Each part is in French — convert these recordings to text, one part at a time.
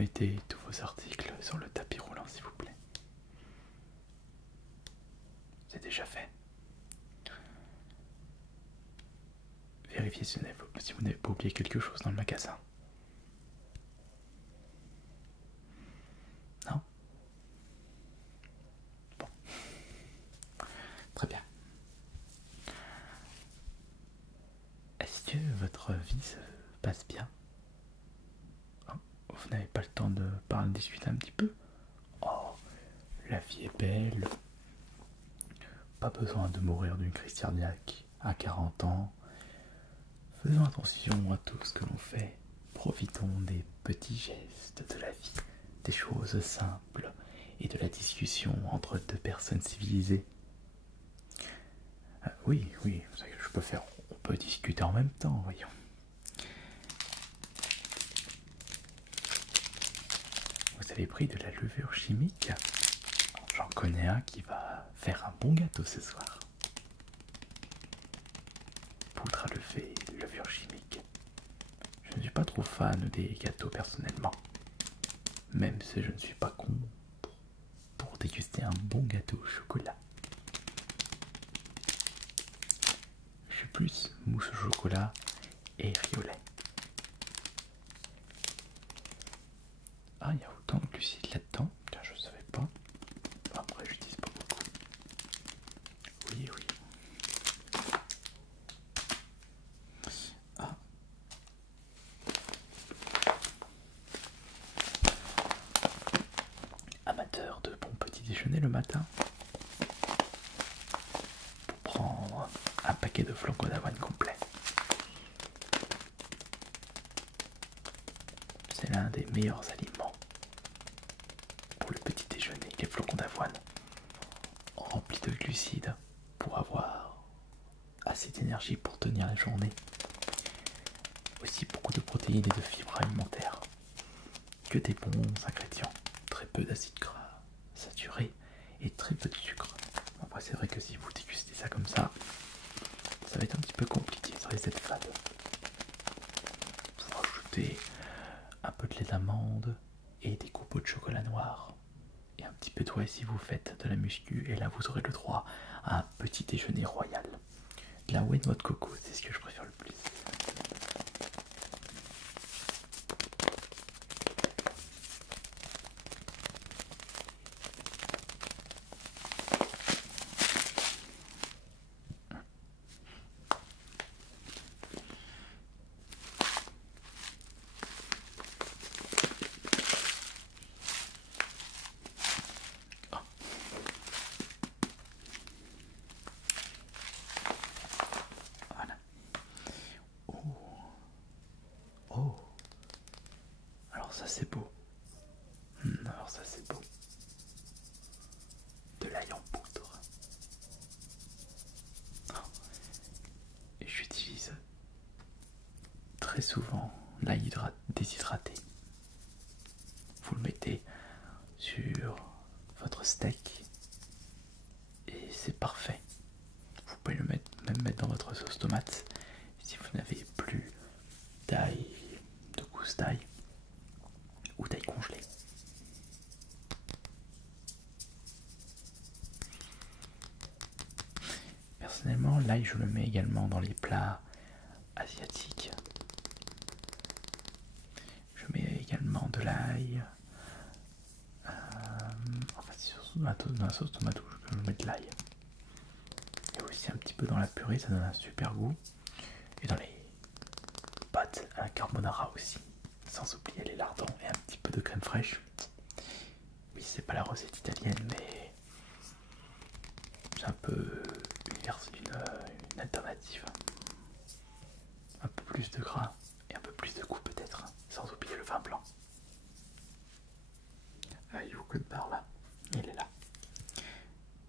Mettez tous vos articles sur le tapis roulant, s'il vous plaît. C'est déjà fait. Vérifiez si vous n'avez pas oublié quelque chose dans le magasin. Non? Bon. Très bien. Est-ce que votre vie se passe bien? Oh, vous n'avez pas le temps de parler, discuter un petit peu? Oh, la vie est belle. Pas besoin de mourir d'une crise cardiaque à 40 ans. Faisons attention à tout ce que l'on fait. Profitons des petits gestes de la vie, des choses simples et de la discussion entre deux personnes civilisées. Oui, c'est ce que je peux faire. On peut discuter en même temps, voyons. Vous avez pris de la levure chimique? J'en connais un qui va faire un bon gâteau ce soir. Poudre à lever, levure chimique. Je ne suis pas trop fan des gâteaux personnellement. Même si je ne suis pas con pour déguster un bon gâteau au chocolat. Je suis plus mousse au chocolat et riolet. Ah, il y a autant de glucides là-dedans. Tiens, je ne savais pas. Après, je n'utilise pas beaucoup. Oui. Ah. Amateur de bon petit déjeuner le matin, pour prendre un paquet de flocons d'avoine complet. C'est l'un des meilleurs aliments pour le petit déjeuner, les flocons d'avoine remplis de glucides pour avoir assez d'énergie pour tenir la journée. Aussi beaucoup de protéines et de fibres alimentaires. Que des bons ingrédients. Très peu d'acides gras saturés et très peu de sucre. Après c'est vrai que si vous dégustez ça comme ça va être un petit peu compliqué, ça risque d'être fade. Vous rajoutez un peu de lait d'amande et des copeaux de chocolat noir. Et un petit peu de whey si vous faites de la muscu, et là vous aurez le droit à un petit déjeuner royal. De la whey de noix de coco, c'est ce que je préfère le plus. Voilà. Oh. Alors ça c'est beau. Alors ça c'est beau. De l'ail en poudre. Et j'utilise très souvent l'ail déshydraté. Vous le mettez sur votre steak et c'est parfait. Vous pouvez le mettre, même mettre dans votre sauce tomate si vous n'avez plus d'ail, de gousse d'ail ou d'ail congelé. Personnellement, l'ail je le mets également dans les plats asiatiques. Je mets également de l'ail. En fait, c'est surtout dans la sauce tomate que je mets de l'ail. Et aussi un petit peu dans la purée, ça donne un super goût. Et dans les pâtes à la carbonara aussi. Sans oublier les lardons et un petit peu de crème fraîche. Oui, c'est pas la recette italienne, mais c'est un peu une alternative. Un peu plus de gras et un peu plus de goût peut-être, sans oublier le vin blanc. Ah, il est au code barre là, il est là.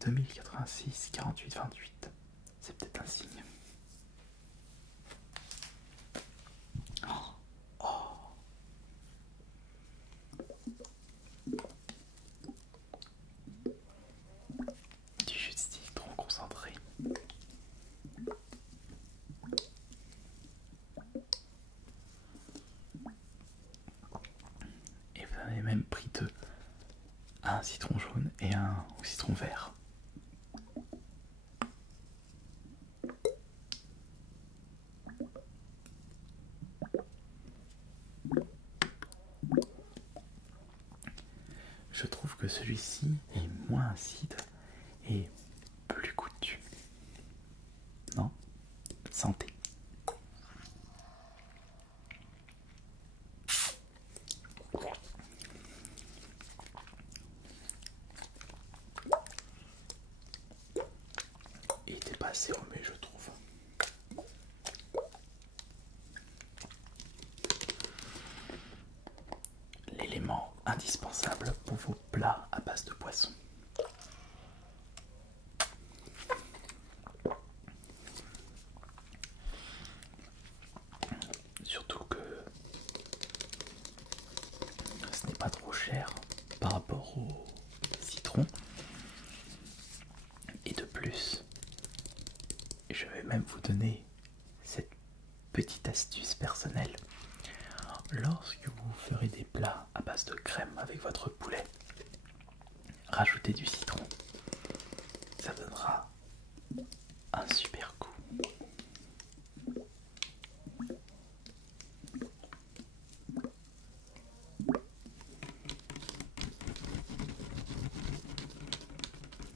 2086 48 28, c'est peut-être un signe. Du jus de stick trop concentré. Et un citron jaune et un au citron vert. Je trouve que celui-ci est moins acide et plus goûtu. Non? Santé. Il était pas assez remué, je trouve. L'élément indispensable pour vos plats à base de poisson. Surtout que ce n'est pas trop cher par rapport au citron. Et de plus, je vais même vous donner cette petite astuce personnelle. Lorsque vous ferez des plats à base de crème avec votre poulet, rajoutez du citron. Ça donnera un super goût.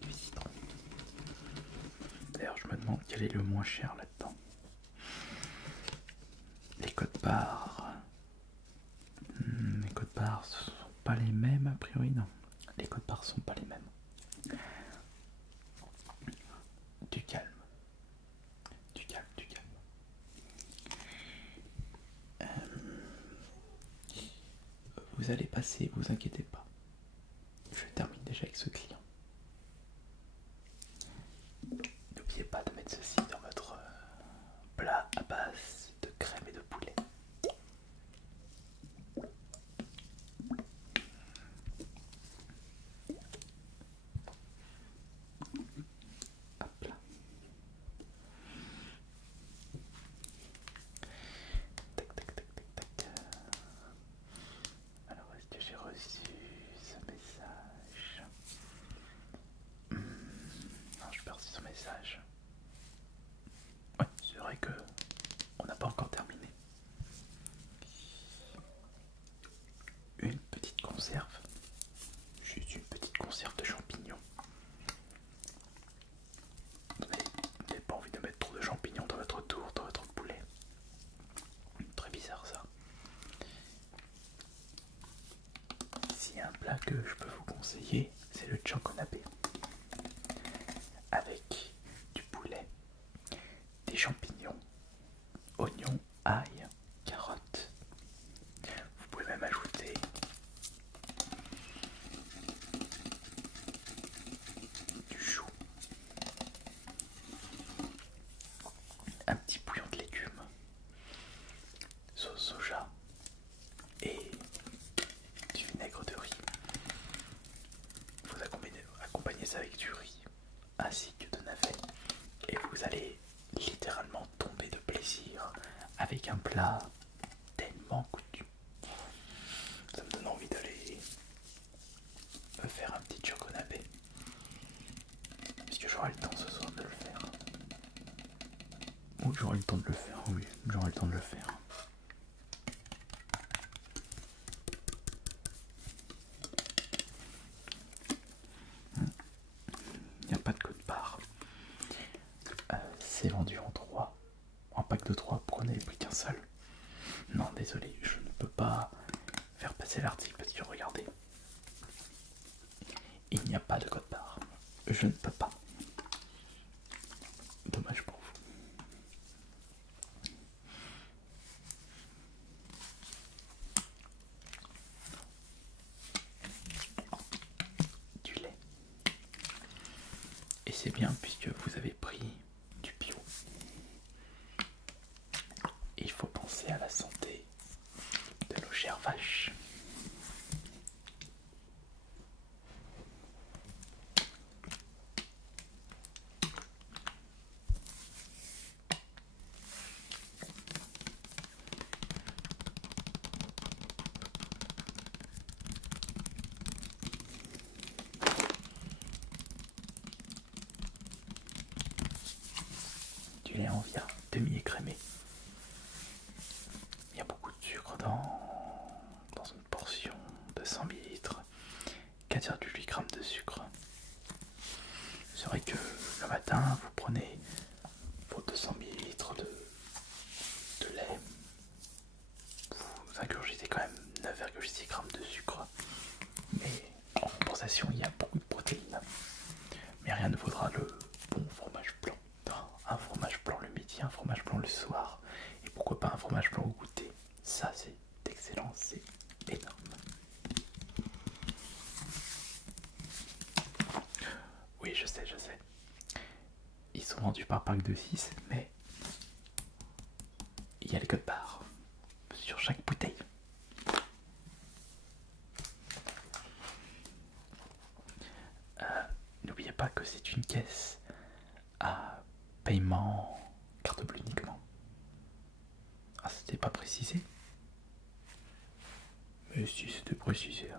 Du citron. D'ailleurs, je me demande quel est le moins cher là-dedans. Les codes-barres. Les codes-barres sont pas les mêmes a priori, non. Les codes-barres sont pas les mêmes. Du calme. Du calme, du calme. Vous allez passer, vous inquiétez pas. Je termine déjà avec ce client. N'oubliez pas de mettre ceci dans votre plat à base de crème et de poulet. Hop là. Tac, tac, tac, tac, tac. Alors, est-ce que j'ai reçu ce message? Non, je n'ai pas reçu ce message. Ouais, c'est vrai que on n'a pas encore terminé. Une petite conserve. Juste une petite conserve de champignons. Vous n'avez pas envie de mettre trop de champignons dans votre tour, dans votre poulet. Très bizarre ça. S'il y a un plat que je peux vous conseiller, c'est le choconabe. Avec du poulet, des champignons, oignons, ail, carottes. Vous pouvez même ajouter du chou, un petit bouillon de légumes, sauce soja et du vinaigre de riz. Vous accompagnez ça avec du riz ainsi que de navets et vous allez littéralement tomber de plaisir avec un plat tellement goûtu. Ça me donne envie d'aller me faire un petit choconabe. Est-ce que j'aurai le temps ce soir de le faire? Ou j'aurai le temps de le faire, oui, j'aurai le temps de le faire. Il n'y a pas de code barre. C'est vendu en 3. En pack de 3, pourquoi n'avez pris qu'un seul? Non, désolé, je ne peux pas faire passer l'article parce que regardez. Il n'y a pas de code barre. Je ne peux pas. Dommage pour vous. Du lait. Et c'est bien puisque vous avez pris du bio. Et il faut penser à la santé de nos chères vaches. lait en vient demi-écrémé. Il y a beaucoup de sucre dans une portion de 100 millilitres, 4,8 g de sucre. C'est vrai que le matin, vous prenez vos 200 millilitres de lait, vous ingurgitez quand même 9,6 g de sucre, mais en compensation, il y a beaucoup de protéines. Mais rien ne vaudra le bon fromage blanc. Un fromage blanc le midi, un fromage blanc le soir, et pourquoi pas un fromage blanc au goûter. Ça, c'est excellent, c'est énorme. Oui, je sais. Ils sont vendus par pack de 6, mais il y a les codes barres sur chaque bouteille. N'oubliez pas que c'est une caisse à paiement carte bleue uniquement. Ah, c'était pas précisé? Mais si, c'était précisé.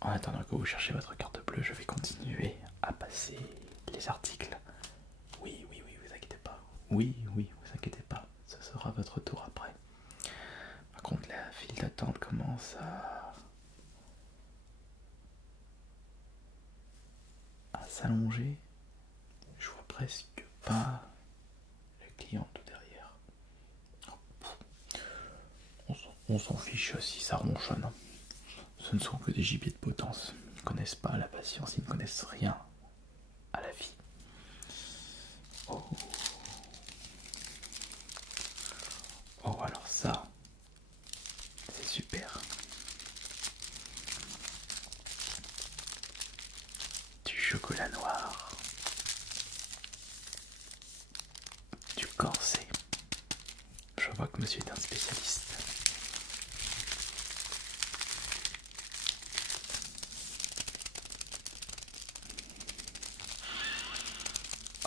En attendant que vous cherchez votre carte bleue, je vais continuer à passer les articles. Oui, vous inquiétez pas. Oui, vous inquiétez pas. Ce sera votre tour après. Par contre, la file d'attente commence à s'allonger. Je vois presque pas les clients tout derrière. On s'en fiche si ça ronchonne. Ce ne sont que des gibiers de potence. Ils ne connaissent pas la patience, ils ne connaissent rien à la vie. Oh, alors ça, c'est super. Du chocolat noir, du corset. Je vois que monsieur est un spécialiste.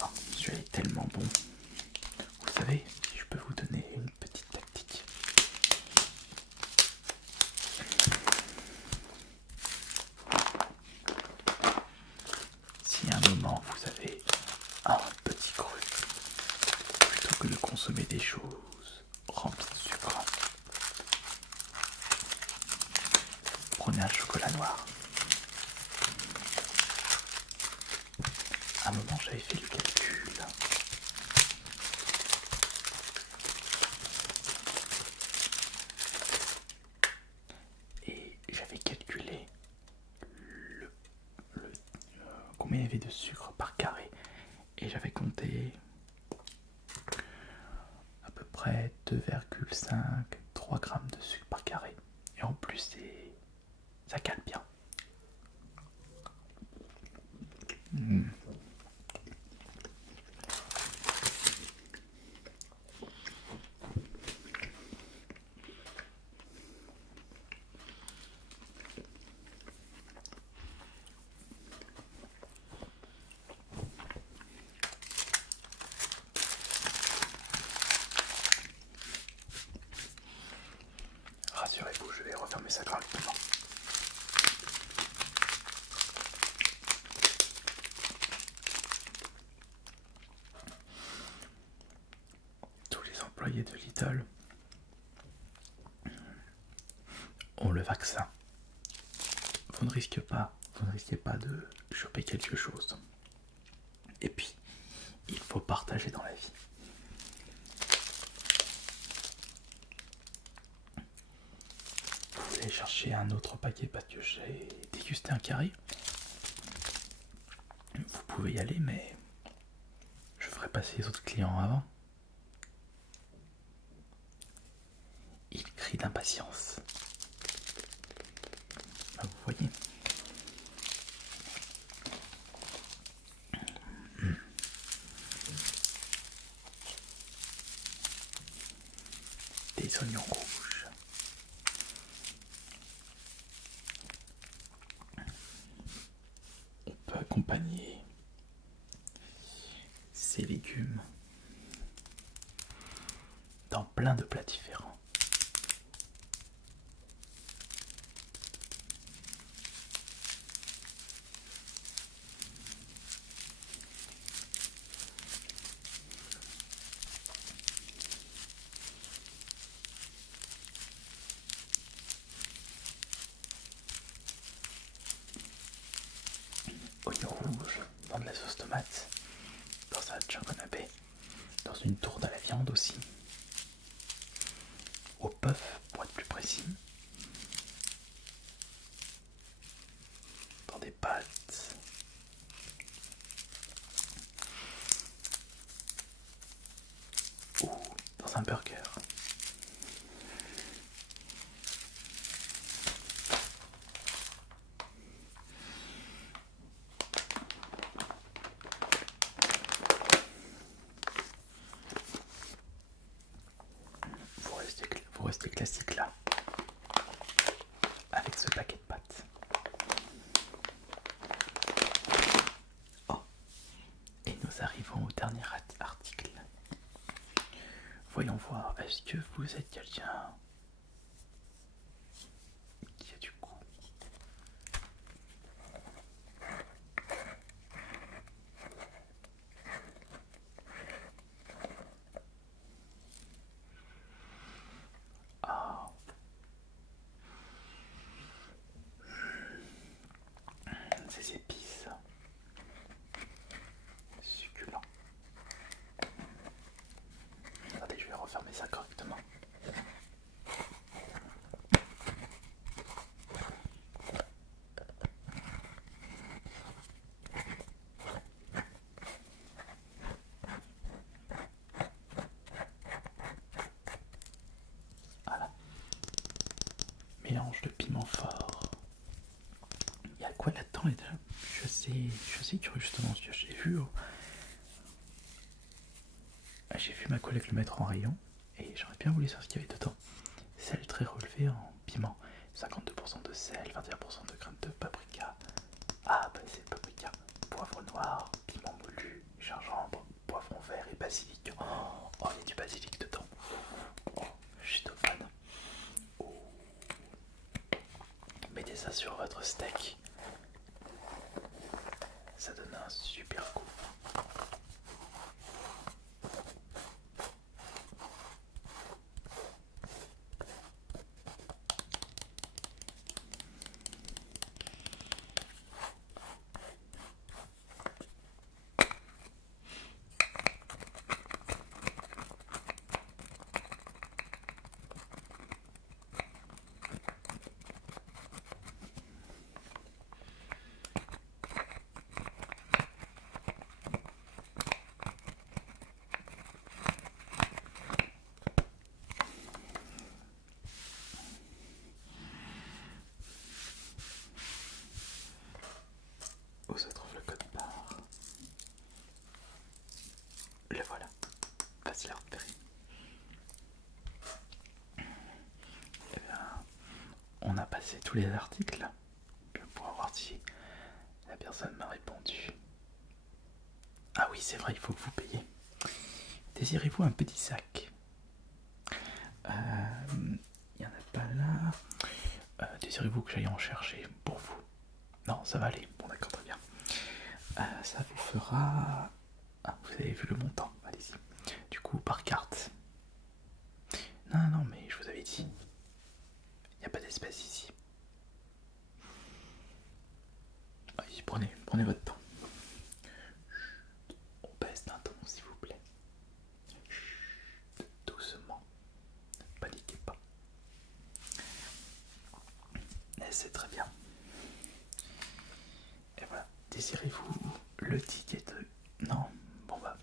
Oh, celui-là est tellement bon. Vous savez, si je peux vous donner une petite tactique. Si à un moment vous avez un petit creux, plutôt que de consommer des choses remplies de sucre, prenez un chocolat noir. À un moment j'avais fait le calcul. Et j'avais calculé combien il y avait de sucre par carré. Et j'avais compté à peu près 2,5-3 grammes de sucre par carré. Et en plus, ça cale bien. Rassurez-vous, je vais refermer ça correctement. Tous les employés de Lidl ont le vaccin. Vous ne risquez pas de choper quelque chose. Et puis, il faut partager dans la vie. Vous voulez chercher un autre paquet parce que j'ai dégusté un carré? Vous pouvez y aller, mais je ferai passer les autres clients avant. Il crie d'impatience. Vous voyez. Des oignons rouges. On peut accompagner ces légumes dans plein de plats différents. viande aussi. Au bœuf, pour être plus précis. Dans des pâtes. Ou dans un burger. Vous restez classique là, avec ce paquet de pâtes. Oh, et nous arrivons au dernier article. Voyons voir, est-ce que vous êtes quelqu'un qui a du goût? Ah, ces épices succulents. Attendez, je vais refermer ça correctement. Voilà. Mélange de piment fort. Il y a quoi là-dedans? Je suis curieux justement parce que j'ai vu ma collègue le mettre en rayon et j'aurais bien voulu savoir ce qu'il y avait dedans. Sel très relevé en piment, 52% de sel, 21% de graines de paprika. Ah bah c'est paprika, poivre noir, piment moulu, gingembre, poivron vert et basilic. Oh, il y a du basilic dedans. Oh, je suis top fan. Oh. Mettez ça sur votre steak. Ça donne un super goût. Où se trouve le code barre? Le voilà, facile à repérer. Eh bien, on a passé tous les articles. Je vais pouvoir voir si la personne m'a répondu. Ah oui, c'est vrai, il faut que vous payiez. Désirez-vous un petit sac? Il n'y en a pas là. Désirez-vous que j'aille en chercher pour vous? Non, ça va aller. Bon, d'accord, très bien. Ça vous fera... Ah, vous avez vu le montant, allez-y. Du coup, par carte. Non, mais je vous avais dit. Il n'y a pas d'espèce ici. Allez, prenez votre temps. Chut, on baisse d'un ton, s'il vous plaît. Chut, doucement. Ne paniquez pas. Et c'est très bien. Et voilà. Désirez-vous le ticket de... Non, bon bah...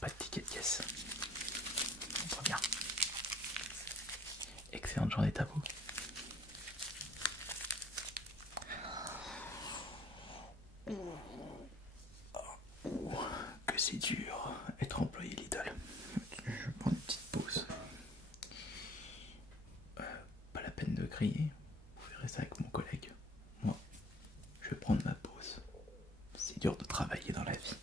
Pas de ticket de caisse. Très bien. Excellente journée à vous. Que c'est dur être employé Lidl. Je prends une petite pause. Pas la peine de crier. Vous verrez ça avec mon collègue. Moi, je vais prendre ma pause. C'est dur de travailler dans la vie.